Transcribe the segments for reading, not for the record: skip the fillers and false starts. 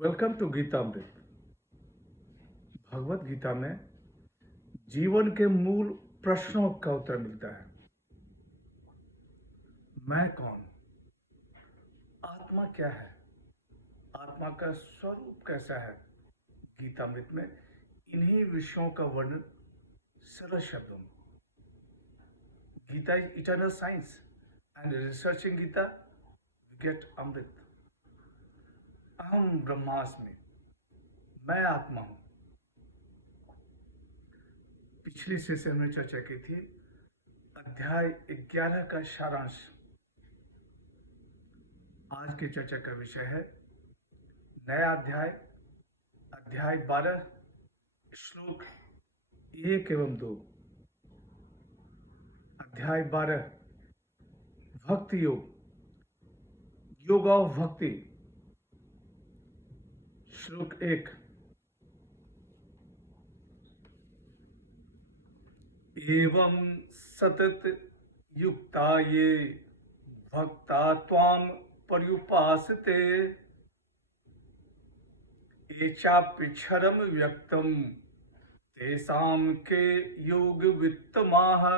Welcome to Geetamrit. Bhagavad Gita में जीवन के मूल प्रश्नों का उत्तर मिलता है। मैं कौन? आत्मा क्या है? आत्मा का स्वरूप कैसा है? गीतामृत में इन्हीं विषयों का वर्णन सरल शब्दों में। Gita is eternal science and researching Gita we get amrit. अहम ब्रह्मास्मि, मैं आत्मा हूं। पिछली सेशन में चर्चा की थी अध्याय 11 का सारांश। आज की चर्चा का विषय है नया अध्याय, अध्याय 12, श्लोक 1 एवं 2। अध्याय 12 भक्ति योग, योग ऑफ भक्ति। श्लोक 1। एवं सतत युक्ता ये भक्ता त्वाम पर्युपासते एचाप्यक्षरम व्यक्तम तेसाम के योग वित्तमाह।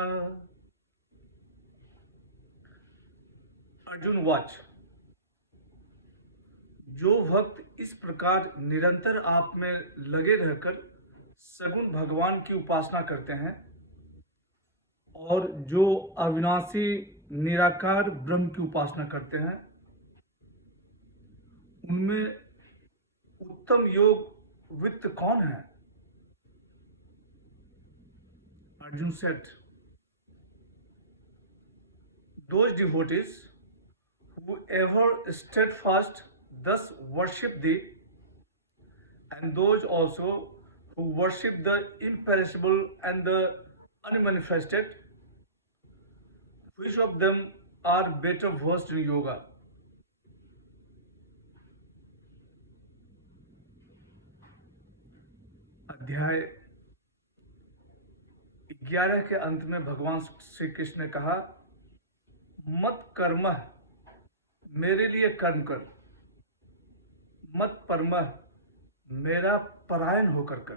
अर्जुन वाच, जो भक्त इस प्रकार निरंतर आप में लगे रहकर सगुण भगवान की उपासना करते हैं और जो अविनाशी निराकार ब्रह्म की उपासना करते हैं, उनमें उत्तम योग वित्त कौन है? Arjun said, those devotees who ever steadfast thus worship thee, and those also who worship the imperishable and the unmanifested, which of them are better versed in yoga? अध्याय 11 के अंत में भगवान श्री कृष्ण ने कहा, मत कर्म, मेरे लिए कर्म कर, मत परम, मेरा परायण होकर कर।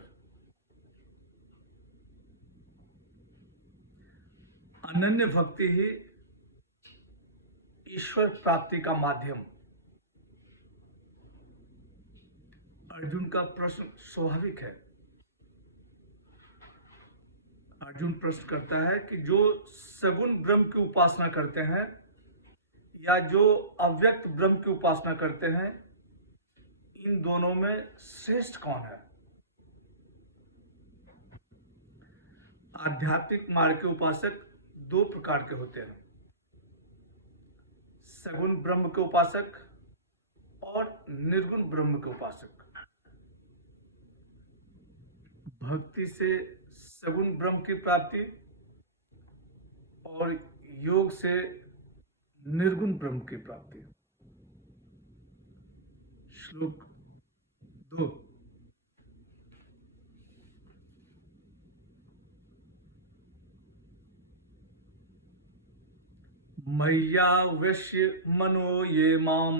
अनन्य भक्ति ही ईश्वर प्राप्ति का माध्यम। अर्जुन का प्रश्न स्वाभाविक है। अर्जुन प्रश्न करता है कि जो सगुण ब्रह्म की उपासना करते हैं या जो अव्यक्त ब्रह्म की उपासना करते हैं, इन दोनों में श्रेष्ठ कौन है? आध्यात्मिक मार्ग के उपासक दो प्रकार के होते हैं, सगुण ब्रह्म के उपासक और निर्गुण ब्रह्म के उपासक। भक्ति से सगुण ब्रह्म की प्राप्ति और योग से निर्गुण ब्रह्म की प्राप्ति। श्लोक 2। मय्यावेश्य मनो ये माम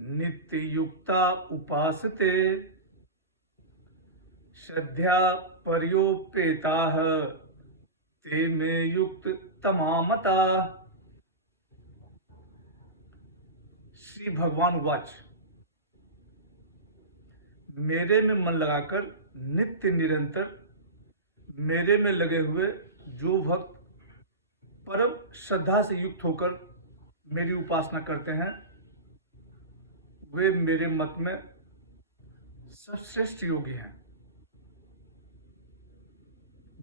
नित्य युक्ता उपासते श्रद्धा पर्योपेताः ते मे युक्त तमामता। श्री भगवान वाच, मेरे में मन लगाकर नित्य निरंतर मेरे में लगे हुए जो भक्त परम श्रद्धा से युक्त होकर मेरी उपासना करते हैं, वे मेरे मत में सर्वश्रेष्ठ योगी हैं।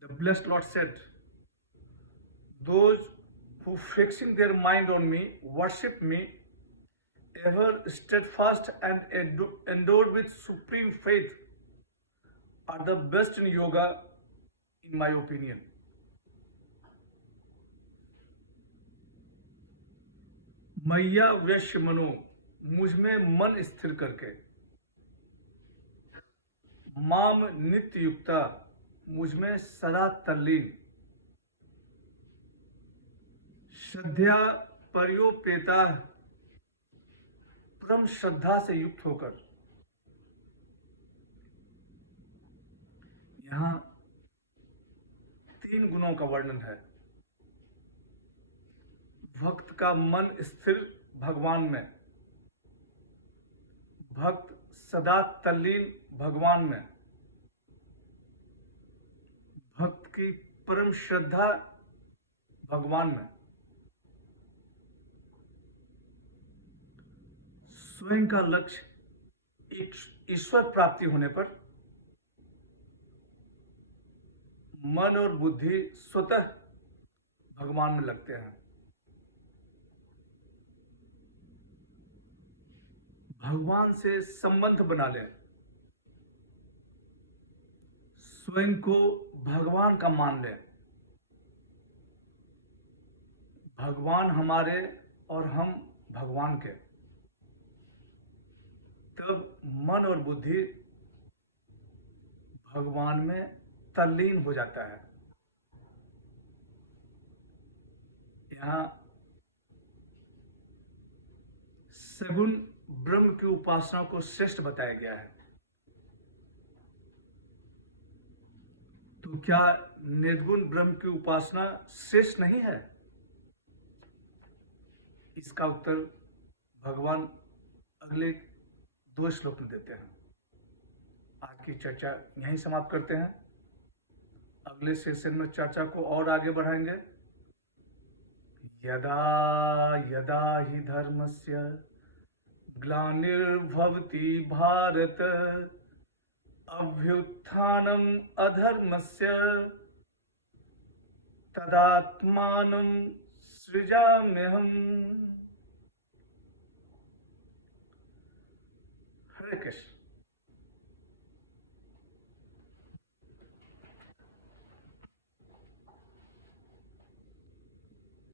The blessed Lord said, those who fixing their mind on me worship me, ever steadfast and endowed with supreme faith, are the best in yoga, in my opinion. मैया वैश्य मनो, मुझ में मन स्थिर करके, माम नित्य युक्ता, मुझ में सदा तल्लीन, श्रद्धा पर्योपेता, परम श्रद्धा से युक्त होकर, यहाँ 3 गुणों का वर्णन है। भक्त का मन स्थिर भगवान में, भक्त सदा तल्लीन भगवान में, भक्त की परम श्रद्धा भगवान में, स्वयं का लक्ष्य ईश्वर प्राप्ति होने पर मन और बुद्धि स्वतः भगवान में लगते हैं। भगवान से संबंध बना ले, स्वयं को भगवान का मान ले। भगवान हमारे और हम भगवान के, तब मन और बुद्धि भगवान में तल्लीन हो जाता है। यहाँ सगुण ब्रह्म की उपासना को श्रेष्ठ बताया गया है। तो क्या निर्गुण ब्रह्म की उपासना श्रेष्ठ नहीं है? इसका उत्तर भगवान अगले 2 श्लोक में देते हैं। आज की चर्चा यहीं समाप्त करते हैं। अगले सेशन में चर्चा को और आगे बढ़ाएंगे। यदा यदा हि धर्मस्य ग्लानिर्भवति भारत अभ्युत्थानम् अधर्मस्य तदात्मानं सृजाम्यहम्। हरे कृष्ण।